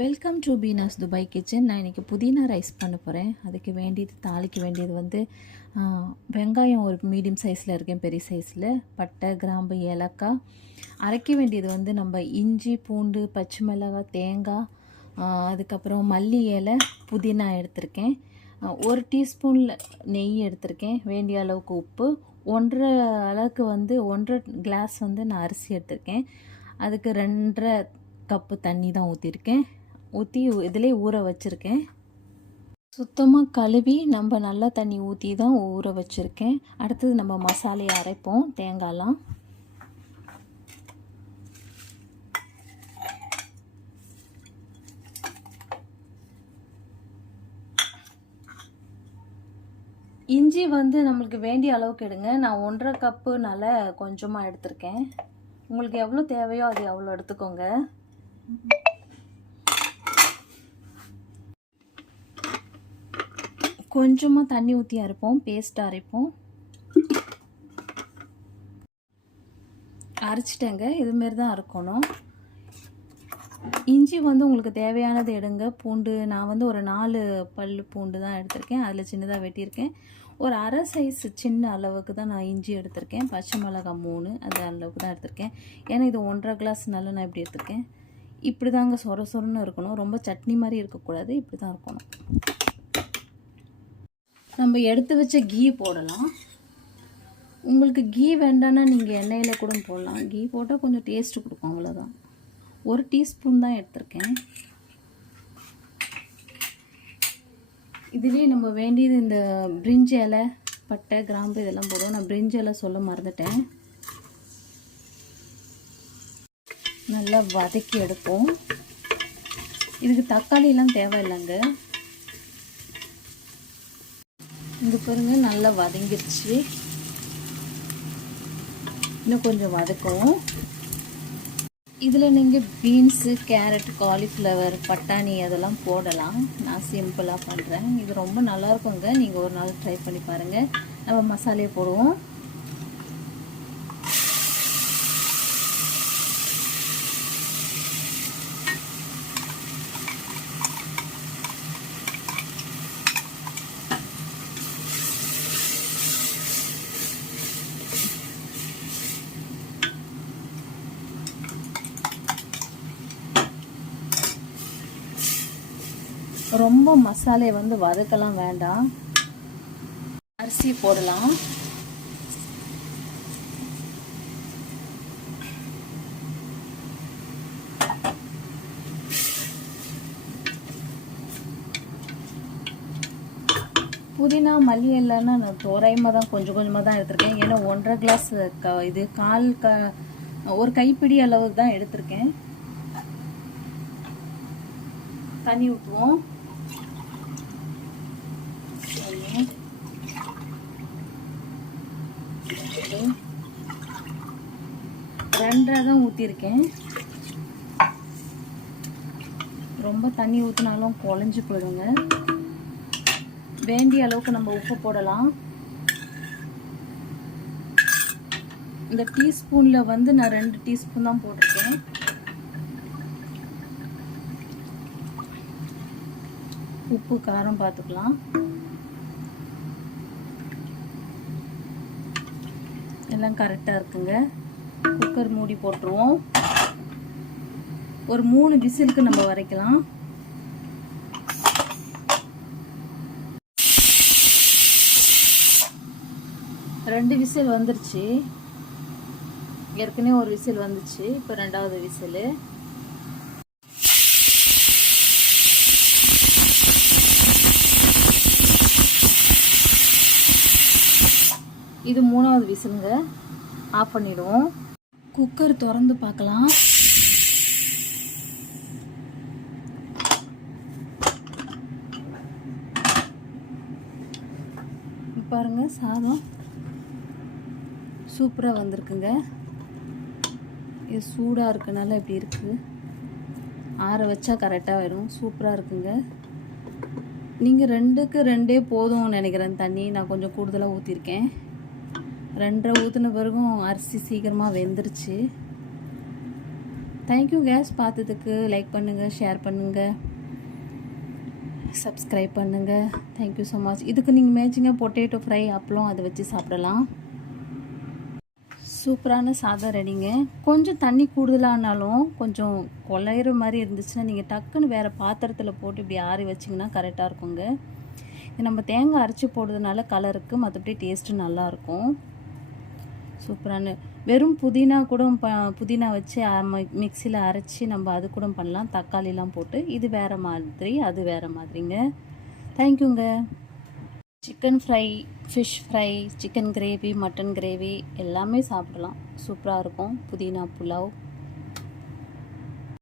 Welcome to Beena's Dubai kitchen. நான் இன்றைக்கி புதினா ரைஸ் பண்ண போகிறேன். அதுக்கு வேண்டியது தாளிக்க வேண்டியது வெங்காயம் ஒரு மீடியம் சைஸில் இருக்கேன், பெரிய சைஸில். பட்டை, கிராம்பு, ஏலக்காய். அரைக்க வேண்டியது நம்ம இஞ்சி, பூண்டு, பச்சை மிளகாய், தேங்காய், அதுக்கப்புறம் மல்லி இலை, புதினா எடுத்திருக்கேன். 1 டீஸ்பூனில் நெய் எடுத்திருக்கேன். வேண்டிய அளவுக்கு உப்பு. 1.5 அளவுக்கு 1.5 கிளாஸ் நான் அரிசி எடுத்திருக்கேன். அதுக்கு 2.5 கப்பு தண்ணி தான் ஊற்றிருக்கேன். ஊற்றி இதிலே ஊற வச்சுருக்கேன். சுத்தமாக கழுவி நம்ம நல்லா தண்ணி ஊற்றி தான் ஊற வச்சுருக்கேன். அடுத்தது நம்ம மசாலையை அரைப்போம். தேங்காய்லாம் இஞ்சி நம்மளுக்கு வேண்டிய அளவுக்கு எடுங்க. நான் 1.5 கப்புனால கொஞ்சமாக எடுத்திருக்கேன். உங்களுக்கு எவ்வளோ தேவையோ அது எவ்வளோ எடுத்துக்கோங்க. கொஞ்சமாக தண்ணி ஊற்றி அரைப்போம், பேஸ்ட்டாக அரைப்போம். அரைச்சிட்டேங்க. இதுமாரி தான் அரைக்கணும். இஞ்சி உங்களுக்கு தேவையானது எடுங்க. பூண்டு நான் ஒரு 4 பல் பூண்டு தான் எடுத்திருக்கேன். அதில் சின்னதாக வெட்டியிருக்கேன். ஒரு அரை சைஸ் சின்ன அளவுக்கு தான் நான் இஞ்சி எடுத்திருக்கேன். பச்சை மிளகாய் 3 அந்த அளவுக்கு தான் எடுத்திருக்கேன். ஏன்னா இது 1.5 கிளாஸ் நல்லா நான் இப்படி எடுத்திருக்கேன். இப்படி தாங்க சொர சொரன்னு இருக்கணும். ரொம்ப சட்னி மாதிரி இருக்கக்கூடாது. இப்படி தான் இருக்கணும். நம்ம எடுத்து வச்ச கீ போடலாம். உங்களுக்கு கீ வேண்டான்னா நீங்கள் எண்ணெயில் கூட போடலாம். கீ போட்டால் கொஞ்சம் டேஸ்ட்டு கொடுக்கும், அவ்வளோதான். 1 டீஸ்பூன் தான் எடுத்திருக்கேன். இதுலேயே நம்ம வேண்டியது இந்த பிரிஞ்சி இலை, பட்டை, கிராம்பு இதெல்லாம் போடுவோம். நான் பிரிஞ்சி இலை சொல்ல மறந்துட்டேன். நல்லா வதக்கி எடுப்போம். இதுக்கு தக்காளியெல்லாம் தேவையில்லைங்க. இது பாருங்க, நல்லா வதங்கிருச்சு. இன்னும் கொஞ்சம் வதக்கும். இதில் நீங்கள் பீன்ஸு, கேரட், காலிஃப்ளவர், பட்டாணி அதெல்லாம் போடலாம். நான் சிம்பிளாக பண்ணுறேன். இது ரொம்ப நல்லாயிருக்குங்க. நீங்கள் ஒரு நாள் ட்ரை பண்ணி பாருங்கள். நம்ம மசாலையை போடுவோம். ரொம்ப மசாலையை வதக்கலாம் வேண்டாம். அரிசி போடலாம். புதினா, மல்லி இல்லைன்னா நான் தோராயமாக தான் கொஞ்சமாக தான் எடுத்திருக்கேன். ஏன்னா 1.5 கிளாஸ் இது ஒரு கைப்பிடி அளவுக்கு தான் எடுத்திருக்கேன். தண்ணி ஊற்றுவோம். 2.5 தான் ஊற்றிருக்கேன். ரொம்ப தண்ணி ஊற்றினாலும் குழஞ்சி போயிடுங்க. வேண்டிய அளவுக்கு நம்ம உப்பு போடலாம். இந்த டீஸ்பூனில் நான் 2 டீஸ்பூன் தான் போட்டிருக்கேன். உப்பு காரம் பார்த்துக்கலாம். எல்லாம் கரெக்டாக இருக்குங்க. குக்கர் மூடி போட்டுருவோம். ஒரு 3 விசிலுக்கு நம்ம வரைக்கலாம். ரெண்டு விசில் வந்துருச்சு. ஏற்கனவே ஒரு விசில் வந்துச்சு. இப்போ 2வது விசில். இது 3வது விசிலுங்க. ஆஃப் பண்ணிடுவோம். குக்கர் திறந்து பார்க்கலாம். பாருங்க, சாதம் சூப்பராக வந்திருக்குங்க. இது சூடாக இருக்கனால இப்படி இருக்குது. ஆற வச்சா கரெக்டாக வரும். சூப்பராக இருக்குங்க. நீங்கள் 2க்கு 2 போதும்னு நினைக்கிறேன். தண்ணி நான் கொஞ்சம் கூடுதலாக ஊற்றிருக்கேன். 2.5 ஊற்றின பிறகும் அரிசி சீக்கிரமாக வெந்துருச்சு. தேங்க்யூ கேஸ், பார்த்ததுக்கு லைக் பண்ணுங்கள், ஷேர் பண்ணுங்கள், சப்ஸ்கிரைப் பண்ணுங்கள். Thank you so much. இதுக்கு நீங்கள் மேட்சிங்காக பொட்டேட்டோ ஃப்ரை அப்பளம் அதை வச்சு சாப்பிடலாம். சூப்பரான சாதம் ரெடிங்க. கொஞ்சம் தண்ணி கூடுதலானாலும் கொஞ்சம் குழையிற மாதிரி இருந்துச்சுன்னா நீங்கள் டக்குன்னு வேறு பாத்திரத்தில் போட்டு இப்படி ஆறி வச்சிங்கன்னா கரெக்டாக இருக்குங்க. இது நம்ம தேங்காய் அரைச்சி போடுறதுனால கலருக்கு, மற்றபடி டேஸ்ட்டு நல்லாயிருக்கும். சூப்பரான வெறும் புதினா கூட புதினா வச்சு மிக்சியில் அரைச்சி நம்ம அது கூட பண்ணலாம், தக்காளிலாம் போட்டு. இது வேறு மாதிரி, அது வேறு மாதிரிங்க. தேங்க்யூங்க. Chicken fry, fish fry, chicken gravy, mutton gravy எல்லாமே சாப்பிடலாம். சூப்பராக இருக்கும் புதினா புலாவ்.